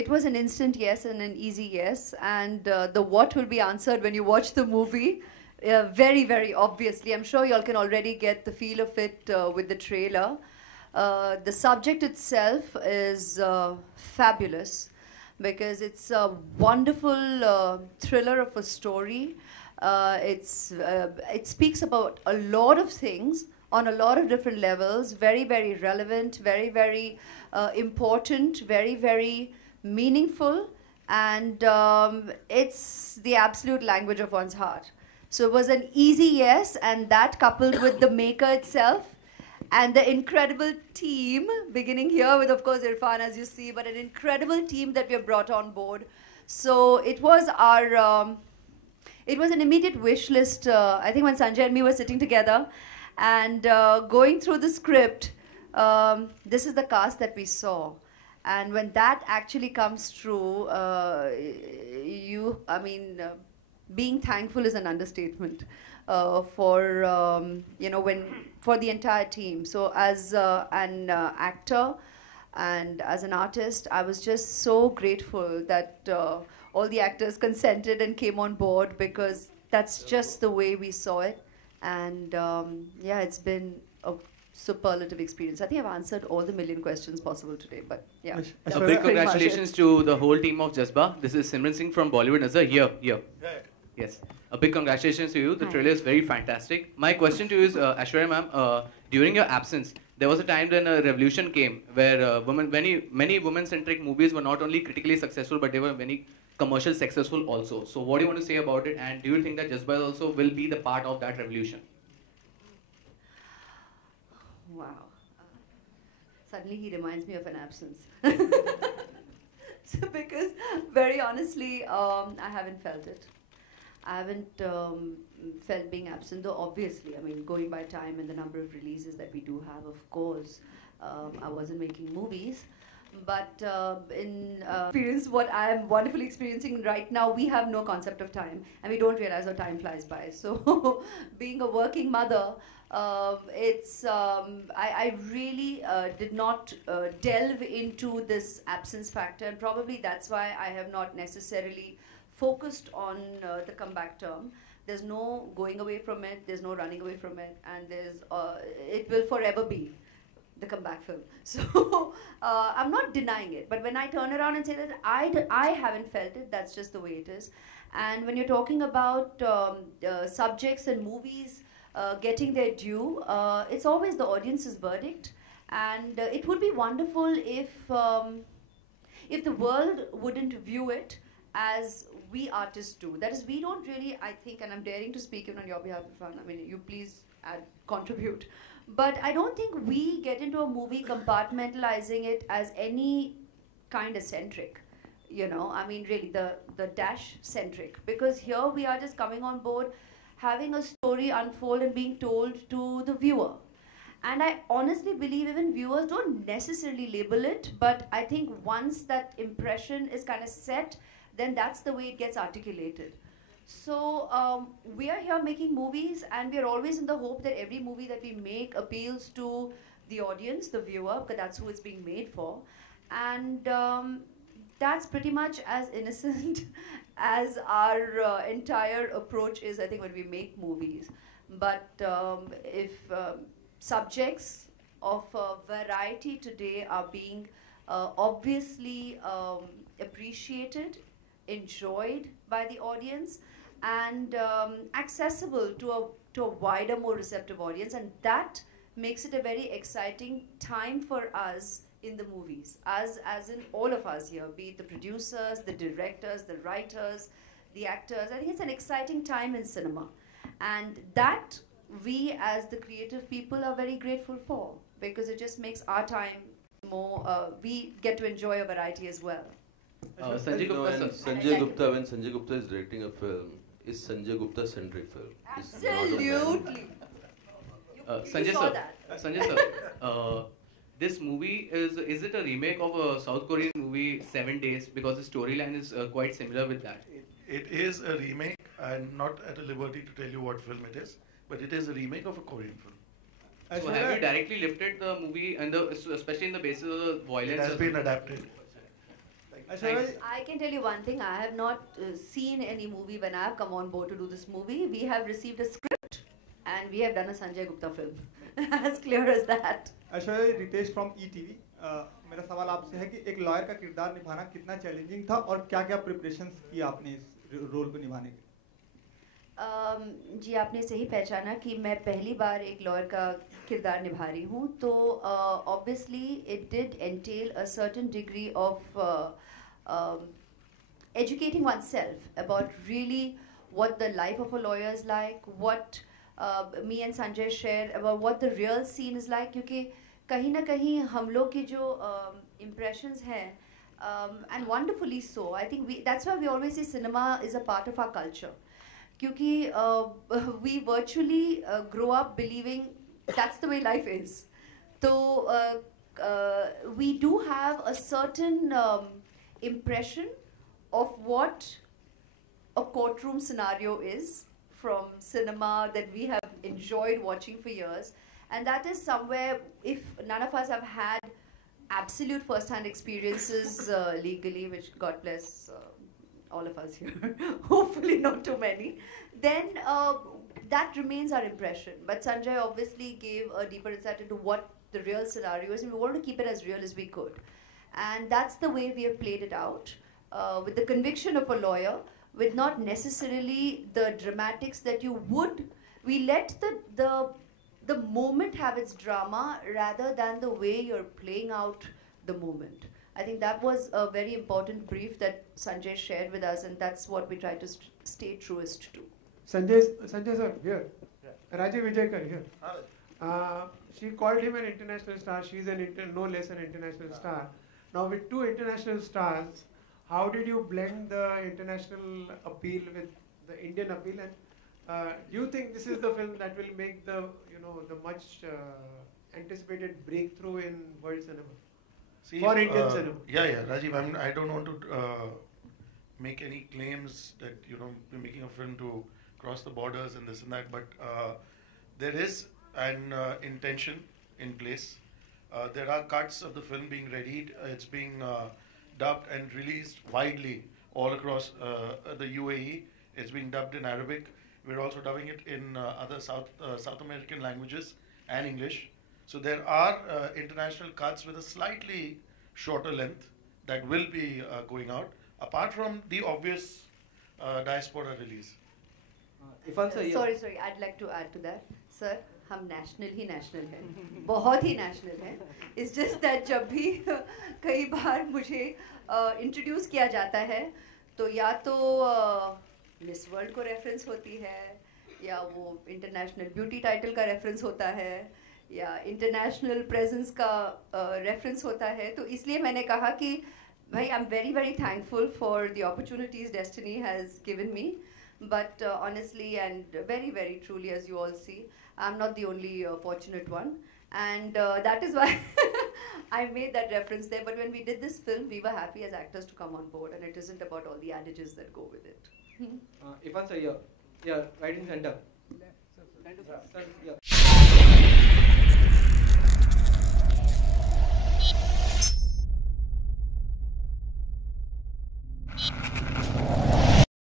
it was an instant yes and an easy yes, and the what will be answered when you watch the movie. Very, very obviously. I'm sure y'all can already get the feel of it with the trailer. The subject itself is fabulous because it's a wonderful thriller of a story. It speaks about a lot of things on a lot of different levels. Very, very relevant, very, very important, very, very meaningful, and it's the absolute language of one's heart. So it was an easy yes, and that coupled with the maker itself and the incredible team, beginning here with, of course, Irfan, as you see, but an incredible team that we have brought on board. So it was it was an immediate wish list. I think when Sanjay and me were sitting together and going through the script, this is the cast that we saw. And when that actually comes true, being thankful is an understatement for for the entire team. So as an actor and as an artist, I was just so grateful that all the actors consented and came on board, because that's just the way we saw it. And yeah, it's been a superlative experience. I think I've answered all the million questions possible today, but yeah. A big congratulations to the whole team of Jazba. This is Simran Singh from Bollywood Nazar. Here. Yes. A big congratulations to you. The trailer is very fantastic. My question to you is, Aishwarya ma'am, during your absence, there was a time when a revolution came where many women-centric movies were not only critically successful, but they were very commercial successful also. So what do you want to say about it? And do you think that Jazba also will be the part of that revolution? Wow. Suddenly he reminds me of an absence. So because very honestly, I haven't felt it. I haven't felt being absent, though obviously, I mean, going by time and the number of releases that we do have, of course, I wasn't making movies. But in experience, what I am wonderfully experiencing right now, we have no concept of time, and we don't realize how time flies by. So being a working mother, I really did not delve into this absence factor, and probably that's why I have not necessarily focused on the comeback term. There's no going away from it, there's no running away from it, and it will forever be the comeback film. So I'm not denying it, but when I turn around and say that I haven't felt it, that's just the way it is. And when you're talking about subjects and movies getting their due, it's always the audience's verdict. And it would be wonderful if the world wouldn't view it as we artists do. That is, we don't really, I think, and I'm daring to speak even on your behalf, Irfan, I mean, you please contribute. But I don't think we get into a movie compartmentalizing it as any kind of centric, you know, I mean, really the dash centric. Because here we are just coming on board, having a story unfold and being told to the viewer. And I honestly believe even viewers don't necessarily label it, but I think once that impression is kind of set, then that's the way it gets articulated. So we are here making movies, and we are always in the hope that every movie that we make appeals to the audience, the viewer, because that's who it's being made for. And that's pretty much as innocent as our entire approach is, I think, when we make movies. But if subjects of variety today are being obviously appreciated, enjoyed by the audience, and accessible to a wider, more receptive audience, and that makes it a very exciting time for us in the movies, as in all of us here, be it the producers, the directors, the writers, the actors. I think it's an exciting time in cinema, and that we as the creative people are very grateful for, because it just makes our time more, we get to enjoy a variety as well. Sanjay Gupta, Sanjay Gupta, when Sanjay Gupta is directing a film, is Sanjay Gupta centric film. Absolutely. Sanjay sir, this movie is it a remake of a South Korean movie 7 Days, because the storyline is quite similar with that? It is a remake. I'm not at a liberty to tell you what film it is, but it is a remake of a Korean film. So have you directly lifted the movie, and especially in the basis of the violence? It has been adapted. Thanks. I can tell you one thing. I have not seen any movie when I have come on board to do this movie. We have received a script and we have done a Sanjay Gupta film. As clear as that. Aishwarya, Ritesh from ETV. मेरा सवाल आपसे है कि एक lawyer का किरदार निभाना कितना चैलेंजिंग था और क्या-क्या प्रिपरेशंस किया आपने इस रोल को निभाने के? जी, आपने सही पहचाना कि मैं पहली बार एक लॉयर का किरदार निभा रही हूँ, तो obviously it did entail a certain degree of educating oneself about really what the life of a lawyer is like, what me and Sanjay shared about what the real scene is like, क्योंकि कहीं ना कहीं हम लोग की जो impressions हैं, and wonderfully so, I think that's why we always say cinema is a part of our culture. क्योंकि we virtually grow up believing that's the way life is. So we do have a certain impression of what a courtroom scenario is from cinema that we have enjoyed watching for years, and that is somewhere, if none of us have had absolute first-hand experiences legally, which God bless all of us here, hopefully not too many, then that remains our impression. But Sanjay obviously gave a deeper insight into what the real scenario is, and we wanted to keep it as real as we could. And that's the way we have played it out, with the conviction of a lawyer, with not necessarily the dramatics that you would. We let the moment have its drama rather than the way you're playing out the moment. I think that was a very important brief that Sanjay shared with us, and that's what we try to stay truest to. Sanjay sir, here. Rajiv Vijayakar, here. She called him an international star. She's no less an international star. Now with two international stars, how did you blend the international appeal with the Indian appeal? And do you think this is the film that will make the much anticipated breakthrough in world cinema? For Indian cinema. Yeah, Rajiv. I mean, I don't want to make any claims that we're making a film to cross the borders and this and that, but there is an intention in place. There are cuts of the film being readied. It's being dubbed and released widely all across the UAE. It's being dubbed in Arabic. We're also dubbing it in other South American languages and English. So there are international cuts with a slightly shorter length that will be going out, apart from the obvious diaspora release. Sorry, I'd like to add to that. Sir, हम national हैं, बहुत ही national हैं. It's just that जब भी कई बार मुझे introduce किया जाता है, तो या तो Miss World को reference होती है, या वो international beauty title का reference होता है, या international presence का reference होता है. तो इसलिए मैंने कहा कि भाई, I'm very, very thankful for the opportunities destiny has given me. But honestly and very, very truly, as you all see, I'm not the only fortunate one. And that is why I made that reference there. But when we did this film, we were happy as actors to come on board. And it isn't about all the adages that go with it. Irfan sir, here. Yeah, right in center. Sir, yeah.